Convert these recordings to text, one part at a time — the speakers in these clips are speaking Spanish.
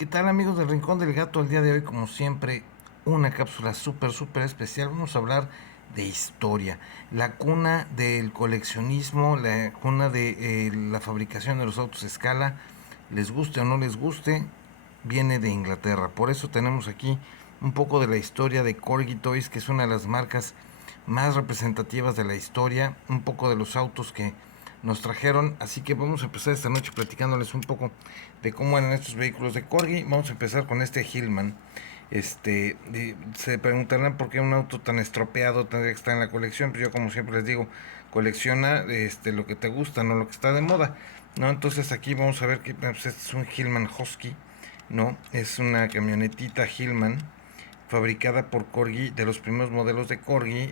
¿Qué tal, amigos del Rincón del Gato? El día de hoy, como siempre, una cápsula súper especial. Vamos a hablar de historia, la cuna del coleccionismo, la cuna de la fabricación de los autos a escala. Les guste o no les guste, viene de Inglaterra. Por eso tenemos aquí un poco de la historia de Corgi Toys, que es una de las marcas más representativas de la historia, un poco de los autos que nos trajeron. Así que vamos a empezar esta noche platicándoles un poco de cómo eran estos vehículos de Corgi. Vamos a empezar con este Hillman. Se preguntarán por qué un auto tan estropeado tendría que estar en la colección. Pues yo, como siempre les digo, colecciona lo que te gusta, no lo que está de moda, ¿no? Entonces aquí vamos a ver que pues, este es un Hillman Husky, ¿no? Es una camionetita Hillman fabricada por Corgi, de los primeros modelos de Corgi,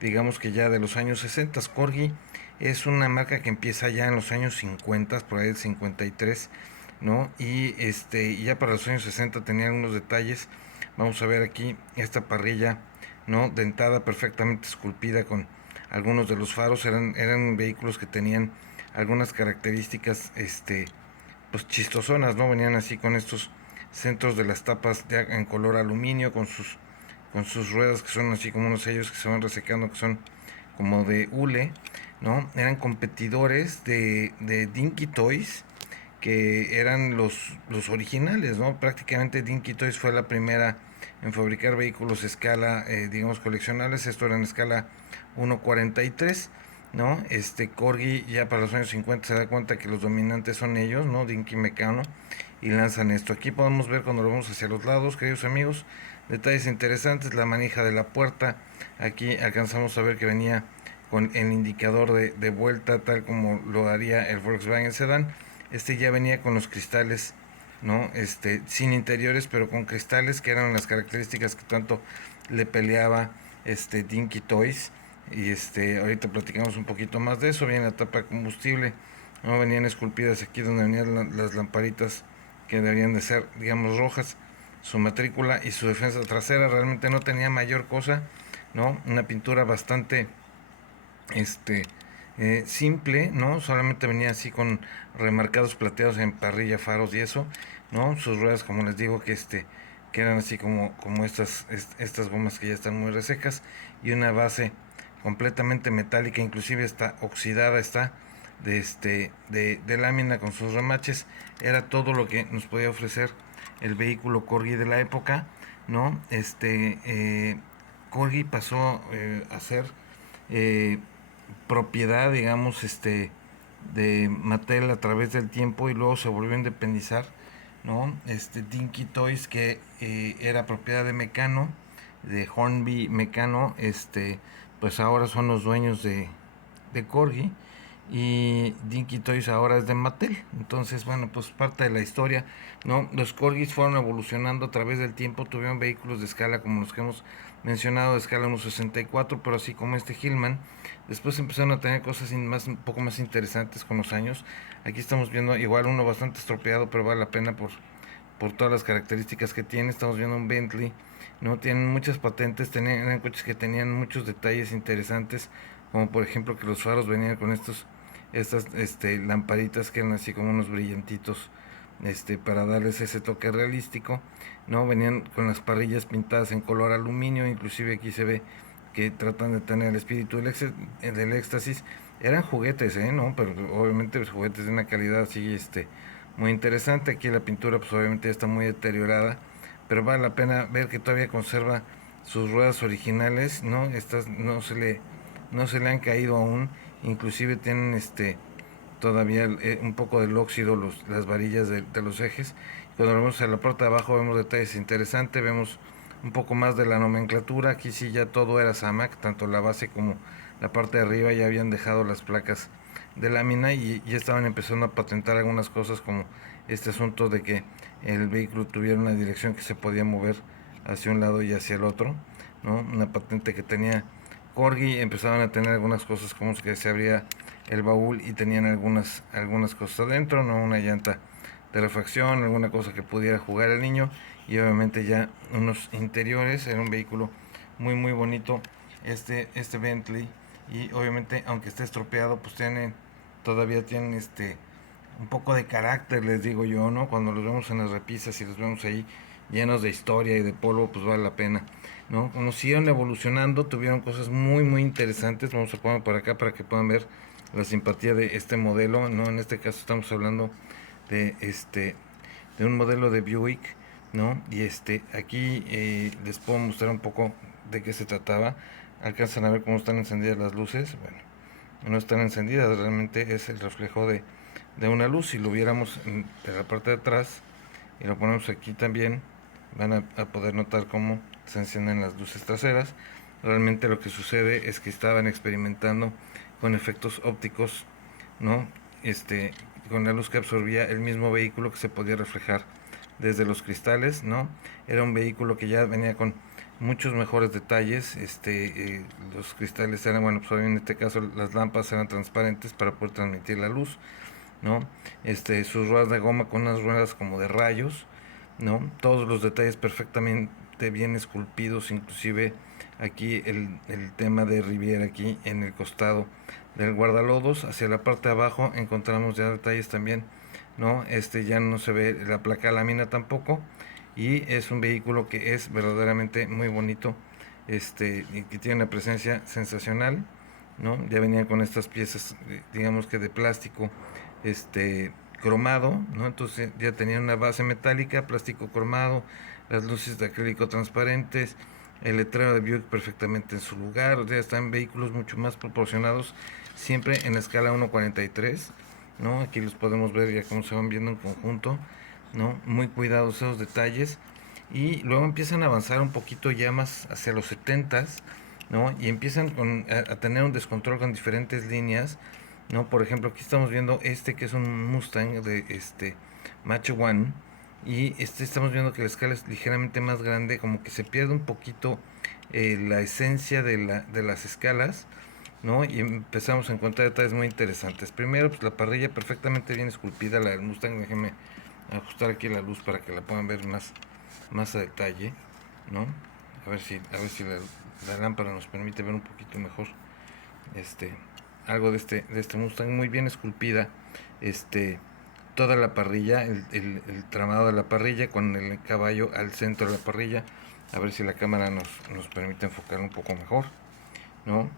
digamos que ya de los años 60. Corgi es una marca que empieza ya en los años 50, por ahí el 53, ¿no? Y ya para los años 60 tenía algunos detalles. Vamos a ver aquí esta parrilla, ¿no? Dentada, perfectamente esculpida, con algunos de los faros. Eran vehículos que tenían algunas características, pues chistosonas, ¿no? Venían así con estos centros de las tapas ya en color aluminio, con sus ruedas que son así como unos sellos que se van resecando, que son como de hule, ¿no? Eran competidores de Dinky Toys, que eran los originales, ¿no? Prácticamente Dinky Toys fue la primera en fabricar vehículos a escala, digamos, coleccionables. Esto era en escala 1.43, ¿no? Corgi ya para los años 50 se da cuenta que los dominantes son ellos, ¿no? Dinky Meccano, y lanzan esto. Aquí podemos ver, cuando lo vemos hacia los lados, queridos amigos, detalles interesantes. La manija de la puerta, aquí alcanzamos a ver que venía con el indicador de vuelta, tal como lo haría el Volkswagen Sedan. Ya venía con los cristales, ¿no? Sin interiores, pero con cristales, que eran las características que tanto le peleaba Dinky Toys. Y ahorita platicamos un poquito más de eso. Viene la tapa de combustible, ¿no? Venían esculpidas aquí donde venían las lamparitas que deberían de ser, digamos, rojas. Su matrícula y su defensa trasera realmente no tenía mayor cosa, ¿no? Una pintura bastante este simple, ¿no? Solamente venía así con remarcados plateados en parrilla, faros y eso, ¿no? Sus ruedas, como les digo, que eran así como estas gomas que ya están muy resecas, y una base completamente metálica, inclusive está oxidada, está de lámina con sus remaches. Era todo lo que nos podía ofrecer el vehículo Corgi de la época, ¿no? Corgi pasó a ser eh, propiedad, digamos, de Mattel a través del tiempo, y luego se volvió a independizar, ¿no? Dinky Toys, que era propiedad de Meccano, de Hornby Meccano, pues ahora son los dueños de Corgi, y Dinky Toys ahora es de Mattel. Entonces, bueno, pues parte de la historia, ¿no? Los Corgis fueron evolucionando a través del tiempo, tuvieron vehículos de escala como los que hemos mencionado, de escala 1.64, pero así como este Hillman. Después empezaron a tener cosas un poco más interesantes con los años. Aquí estamos viendo igual uno bastante estropeado, pero vale la pena por todas las características que tiene. Estamos viendo un Bentley, no tienen muchas patentes, eran coches que tenían muchos detalles interesantes, como por ejemplo que los faros venían con estas lamparitas que eran así como unos brillantitos, para darles ese toque realístico, no venían con las parrillas pintadas en color aluminio. Inclusive aquí se ve que tratan de tener el espíritu del éxtasis. Eran juguetes, no, pero obviamente los juguetes de una calidad así, muy interesante. Aquí la pintura pues obviamente ya está muy deteriorada, pero vale la pena ver que todavía conserva sus ruedas originales, no, estas no se le han caído aún. Inclusive tienen todavía un poco del óxido, las varillas de los ejes. Cuando vemos a la parte de abajo vemos detalles interesantes, vemos un poco más de la nomenclatura. Aquí sí ya todo era SAMAC, tanto la base como la parte de arriba ya habían dejado las placas de lámina, y ya estaban empezando a patentar algunas cosas, como este asunto de que el vehículo tuviera una dirección que se podía mover hacia un lado y hacia el otro, ¿no? Una patente que tenía Corgi. Empezaban a tener algunas cosas, como que se abría el baúl y tenían algunas cosas adentro, ¿no? Una llanta de refacción, alguna cosa que pudiera jugar el niño, y obviamente ya unos interiores. Era un vehículo muy bonito, este Bentley. Y obviamente, aunque esté estropeado, pues todavía tienen un poco de carácter, les digo yo, ¿no? Cuando los vemos en las repisas y los vemos ahí llenos de historia y de polvo, pues vale la pena, ¿no? Como siguieron evolucionando, tuvieron cosas muy, muy interesantes. Vamos a poner por acá para que puedan ver la simpatía de este modelo, ¿no? En este caso estamos hablando de de un modelo de Buick, ¿no? Y aquí les puedo mostrar un poco de qué se trataba. Alcanzan a ver cómo están encendidas las luces. Bueno, no están encendidas, realmente es el reflejo de una luz. Si lo viéramos de la parte de atrás y lo ponemos aquí también, van a poder notar cómo se encienden las luces traseras. Realmente lo que sucede es que estaban experimentando con efectos ópticos, ¿no? Con la luz que absorbía el mismo vehículo, que se podía reflejar desde los cristales, ¿no? Era un vehículo que ya venía con muchos mejores detalles. Los cristales eran, bueno, pues en este caso las lámparas eran transparentes para poder transmitir la luz, ¿no? Sus ruedas de goma con unas ruedas como de rayos, ¿no? Todos los detalles perfectamente bien esculpidos, inclusive aquí el tema de Riviera aquí en el costado del guardalodos. Hacia la parte de abajo encontramos ya detalles también, ¿no? Ya no se ve la placa lámina tampoco, y es un vehículo que es verdaderamente muy bonito, y que tiene una presencia sensacional, ¿no? Ya venía con estas piezas, digamos que de plástico, cromado, ¿no? Entonces ya tenía una base metálica, plástico cromado, las luces de acrílico transparentes, el letrero de Buick perfectamente en su lugar. O sea, están vehículos mucho más proporcionados, siempre en la escala 1:43, ¿no? Aquí los podemos ver ya cómo se van viendo en conjunto, ¿no? Muy cuidados esos detalles. Y luego empiezan a avanzar un poquito ya más hacia los 70s, ¿no? Y empiezan a tener un descontrol con diferentes líneas, ¿no? Por ejemplo, aquí estamos viendo que es un Mustang de Mach 1, y estamos viendo que la escala es ligeramente más grande, como que se pierde un poquito la esencia de las escalas, ¿no? Y empezamos a encontrar detalles muy interesantes. Primero, pues la parrilla perfectamente bien esculpida, la del Mustang. Déjenme ajustar aquí la luz para que la puedan ver más a detalle, ¿no? A ver si la lámpara nos permite ver un poquito mejor este algo de este Mustang muy bien esculpida. Toda la parrilla, el tramado de la parrilla con el caballo al centro de la parrilla. A ver si la cámara nos permite enfocar un poco mejor, ¿no?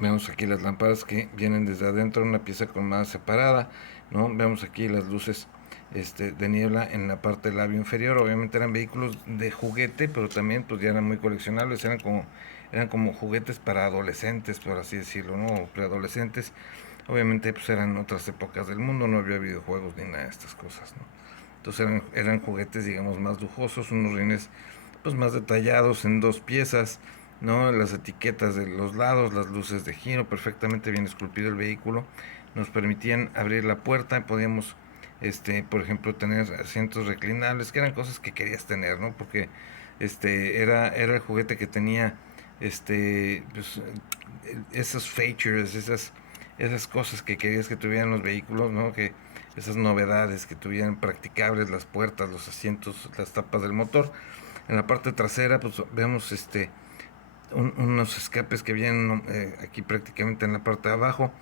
Vemos aquí las lámparas que vienen desde adentro, una pieza cromada separada, ¿no? Vemos aquí las luces de niebla en la parte del labio inferior. Obviamente eran vehículos de juguete, pero también pues ya eran muy coleccionables, eran como juguetes para adolescentes, por así decirlo, ¿no? O preadolescentes. Obviamente pues eran otras épocas del mundo, no había videojuegos ni nada de estas cosas, ¿no? Entonces eran juguetes, digamos, más lujosos, unos rines pues más detallados en dos piezas, ¿no? Las etiquetas de los lados, las luces de giro, perfectamente bien esculpido el vehículo. Nos permitían abrir la puerta, podíamos, por ejemplo, tener asientos reclinables, que eran cosas que querías tener, ¿no? Porque era el juguete que tenía, pues, esos features, esas cosas que querías que tuvieran los vehículos, ¿no? Que esas novedades, que tuvieran practicables las puertas, los asientos, las tapas del motor. En la parte trasera pues vemos unos escapes que vienen aquí prácticamente en la parte de abajo,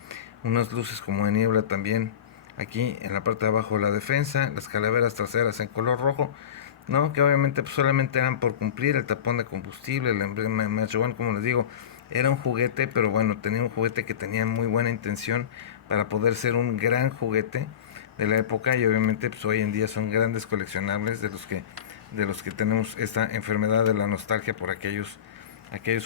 unas luces como de niebla también aquí en la parte de abajo de la defensa, las calaveras traseras en color rojo, ¿no? Que obviamente pues solamente eran por cumplir el tapón de combustible, el emblema de Match One, como les digo, era un juguete, pero bueno, tenía un juguete que tenía muy buena intención para poder ser un gran juguete de la época. Y obviamente pues hoy en día son grandes coleccionables de los que tenemos esta enfermedad de la nostalgia por aquellos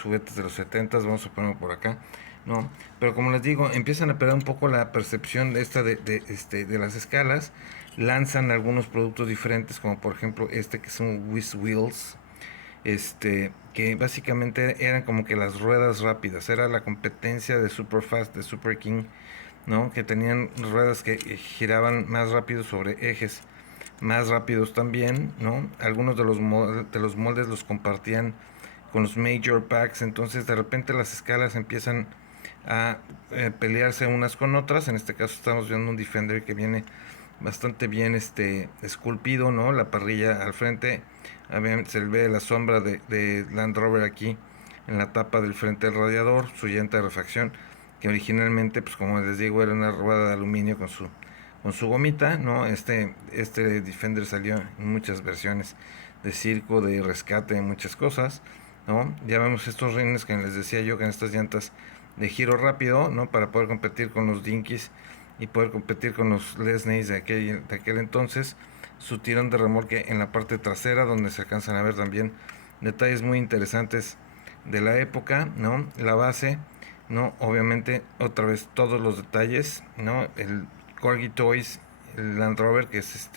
juguetes de los 70s. Vamos a ponerlo por acá, ¿no? Pero como les digo, empiezan a perder un poco la percepción de las escalas. Lanzan algunos productos diferentes, como por ejemplo que son Whiz Wheels, que básicamente eran como que las ruedas rápidas, era la competencia de Superfast, de Super King, ¿no? Que tenían ruedas que giraban más rápido sobre ejes más rápidos también, ¿no? Algunos de los moldes los compartían con los Major Packs. Entonces de repente las escalas empiezan a pelearse unas con otras. En este caso estamos viendo un Defender que viene bastante bien esculpido, ¿no? La parrilla al frente, se ve la sombra de Land Rover aquí en la tapa del frente del radiador, su llanta de refacción, que originalmente, pues como les digo, era una rueda de aluminio con su gomita, ¿no? Este Defender salió en muchas versiones de circo, de rescate, de muchas cosas, ¿no? Ya vemos estos rines que les decía yo, que en estas llantas de giro rápido, ¿no? Para poder competir con los Dinkies y poder competir con los Lesneys de aquel entonces. Su tirón de remolque en la parte trasera, donde se alcanzan a ver también detalles muy interesantes de la época, ¿no? La base, ¿no? Obviamente, otra vez todos los detalles, ¿no? El Corgi Toys, el Land Rover, que es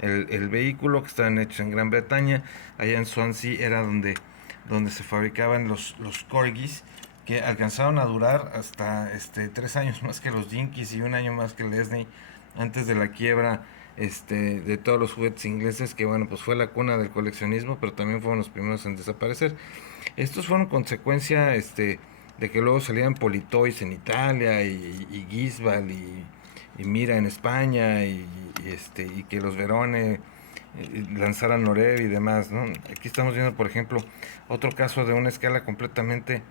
el vehículo que estaban hechos en Gran Bretaña. Allá en Swansea era donde se fabricaban los Corgis, que alcanzaron a durar hasta 3 años más que los Jinkies y un año más que el Lesney, antes de la quiebra de todos los juguetes ingleses, que bueno, pues fue la cuna del coleccionismo, pero también fueron los primeros en desaparecer. Estos fueron consecuencia de que luego salían Politoys en Italia y Gisbal y Mira en España y que los Verone lanzaran Norev y demás, ¿no? Aquí estamos viendo, por ejemplo, otro caso de una escala completamente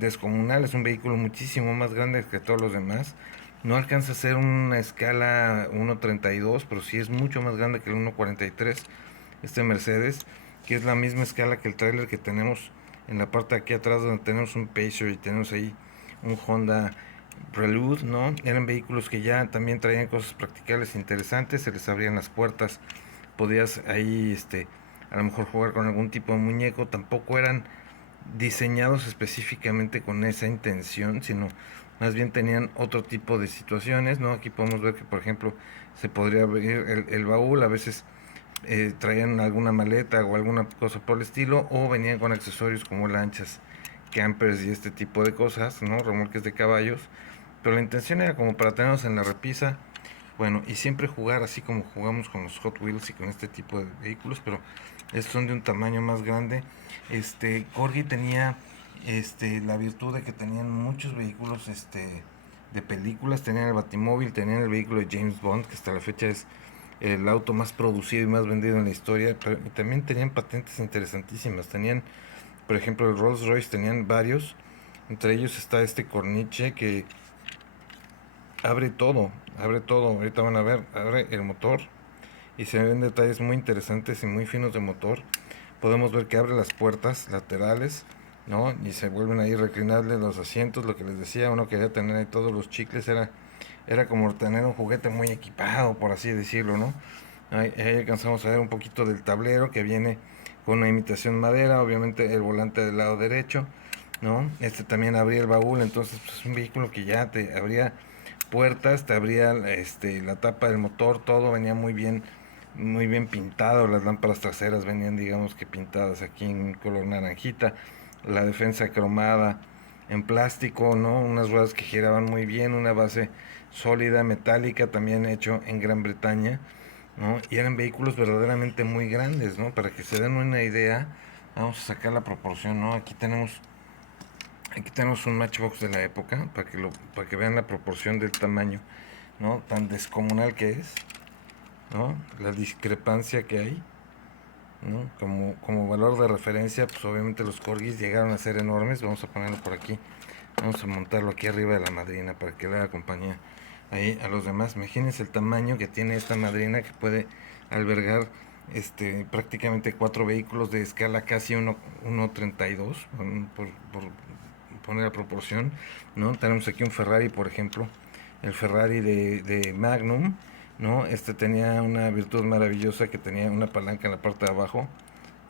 descomunal. Es un vehículo muchísimo más grande que todos los demás. No alcanza a ser una escala 1.32, pero sí es mucho más grande que el 1.43. Mercedes, que es la misma escala que el trailer que tenemos en la parte de aquí atrás, donde tenemos un Pacer y tenemos ahí un Honda Prelude, ¿no? Eran vehículos que ya también traían cosas practicales interesantes, se les abrían las puertas, podías ahí a lo mejor jugar con algún tipo de muñeco. Tampoco eran diseñados específicamente con esa intención, sino más bien tenían otro tipo de situaciones, ¿no? Aquí podemos ver que, por ejemplo, se podría abrir el baúl. A veces traían alguna maleta o alguna cosa por el estilo, o venían con accesorios como lanchas, campers y este tipo de cosas, ¿no? Remolques de caballos, pero la intención era como para tenerlos en la repisa, bueno, y siempre jugar así como jugamos con los Hot Wheels y con este tipo de vehículos, pero estos son de un tamaño más grande. Corgi tenía la virtud de que tenían muchos vehículos de películas. Tenían el Batimóvil, tenían el vehículo de James Bond, que hasta la fecha es el auto más producido y más vendido en la historia, pero y también tenían patentes interesantísimas. Tenían, por ejemplo, el Rolls Royce, tenían varios. Entre ellos está este Corniche que abre todo, abre todo. Ahorita van a ver, abre el motor y se ven detalles muy interesantes y muy finos de motor. Podemos ver que abre las puertas laterales, ¿no? Y se vuelven ahí reclinables los asientos. Lo que les decía, uno quería tener ahí todos los chicles, era como tener un juguete muy equipado, por así decirlo, ¿no? Ahí alcanzamos a ver un poquito del tablero, que viene con una imitación madera, obviamente el volante del lado derecho, ¿no? También abría el baúl. Entonces pues, es un vehículo que ya te abría puertas, te abría la tapa del motor, todo venía muy bien pintado. Las lámparas traseras venían, digamos que pintadas aquí en color naranjita, la defensa cromada en plástico, ¿no? Unas ruedas que giraban muy bien, una base sólida, metálica, también hecho en Gran Bretaña, ¿no? Y eran vehículos verdaderamente muy grandes, ¿no? Para que se den una idea, vamos a sacar la proporción, ¿no? Aquí tenemos un Matchbox de la época, para que vean la proporción del tamaño, ¿no? Tan descomunal que es, ¿no? La discrepancia que hay, ¿no? Como valor de referencia, pues obviamente los corgis llegaron a ser enormes. Vamos a ponerlo por aquí, vamos a montarlo aquí arriba de la madrina para que le haga compañía ahí a los demás. Imagínense el tamaño que tiene esta madrina, que puede albergar prácticamente 4 vehículos de escala casi 1.32, por poner la proporción, ¿no? Tenemos aquí un Ferrari, por ejemplo, el Ferrari de Magnum, ¿no? Tenía una virtud maravillosa, que tenía una palanca en la parte de abajo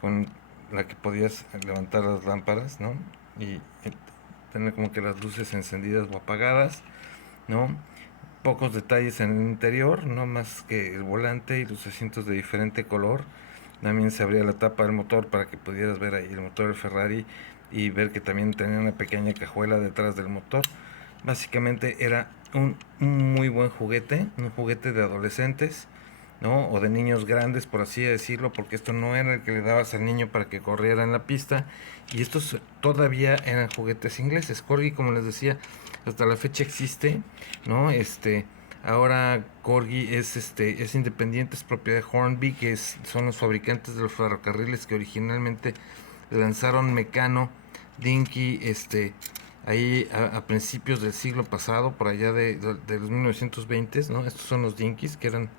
con la que podías levantar las lámparas, ¿no? Y tener como que las luces encendidas o apagadas, ¿no? Pocos detalles en el interior, no más que el volante y los asientos de diferente color. También se abría la tapa del motor para que pudieras ver ahí el motor del Ferrari y ver que también tenía una pequeña cajuela detrás del motor. Básicamente era un muy buen juguete, un juguete de adolescentes, ¿no? O de niños grandes, por así decirlo, porque esto no era el que le dabas al niño para que corriera en la pista. Y estos todavía eran juguetes ingleses. Corgi, como les decía, hasta la fecha existe, ¿no? Ahora Corgi es independiente, es propiedad de Hornby, que son los fabricantes de los ferrocarriles que originalmente lanzaron Mecano, Dinky, ahí a principios del siglo pasado, por allá de los 1920, ¿no? Estos son los Dinkies, que eran,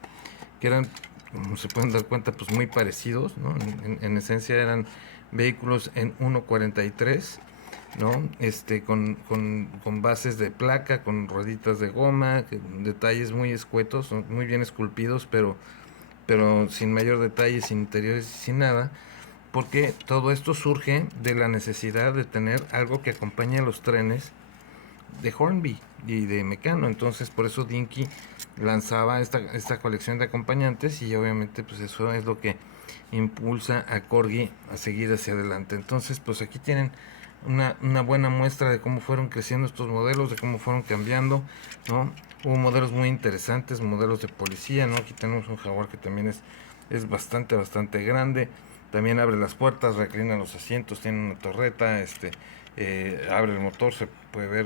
como se pueden dar cuenta, pues muy parecidos, ¿no? En esencia eran vehículos en 1.43, ¿no? Con bases de placa, con rueditas de goma, detalles muy escuetos, muy bien esculpidos, pero sin mayor detalle, sin interiores, sin nada, porque todo esto surge de la necesidad de tener algo que acompañe a los trenes de Hornby y de Mecano. Entonces por eso Dinky lanzaba esta colección de acompañantes, y obviamente pues eso es lo que impulsa a Corgi a seguir hacia adelante. Entonces pues aquí tienen una buena muestra de cómo fueron creciendo estos modelos, de cómo fueron cambiando, ¿no? Hubo modelos muy interesantes, modelos de policía, ¿no? Aquí tenemos un Jaguar que también es bastante grande. También abre las puertas, reclina los asientos, tiene una torreta, abre el motor, se puede ver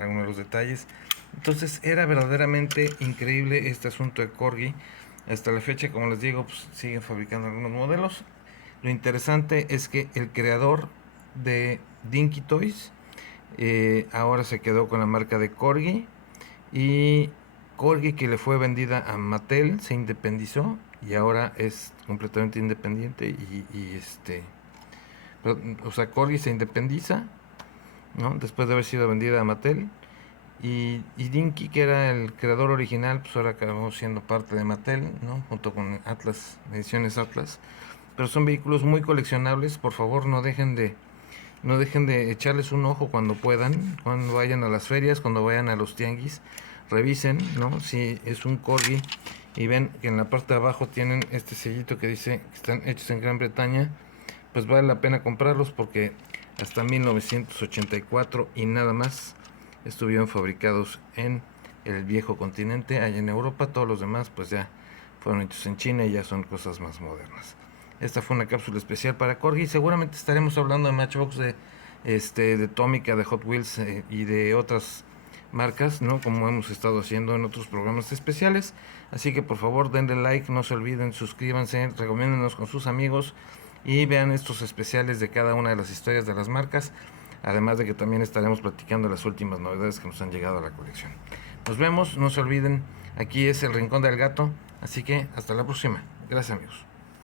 algunos de los detalles. Entonces era verdaderamente increíble este asunto de Corgi. Hasta la fecha, como les digo, pues siguen fabricando algunos modelos. Lo interesante es que el creador de Dinky Toys ahora se quedó con la marca de Corgi, y Corgi, que le fue vendida a Mattel, se independizó y ahora es completamente independiente, o sea, Corgi se independiza, ¿no? Después de haber sido vendida a Mattel, y Dinky, que era el creador original, pues ahora acabó siendo parte de Mattel, ¿no? Junto con Atlas, Ediciones Atlas. Pero son vehículos muy coleccionables. Por favor, no dejen de echarles un ojo cuando puedan, cuando vayan a las ferias, cuando vayan a los tianguis. Revisen, ¿no? Si es un Corgi y ven que en la parte de abajo tienen este sellito que dice que están hechos en Gran Bretaña, pues vale la pena comprarlos, porque hasta 1984 y nada más estuvieron fabricados en el viejo continente, allá en Europa. Todos los demás pues ya fueron hechos en China y ya son cosas más modernas. Esta fue una cápsula especial para Corgi. Seguramente estaremos hablando de Matchbox, de Tomica, de Hot Wheels, y de otras marcas, ¿no? Como hemos estado haciendo en otros programas especiales. Así que por favor denle like, no se olviden, suscríbanse, recomiéndenos con sus amigos y vean estos especiales de cada una de las historias de las marcas. Además de que también estaremos platicando las últimas novedades que nos han llegado a la colección. Nos vemos, no se olviden, aquí es el Rincón del Gato, así que hasta la próxima. Gracias, amigos.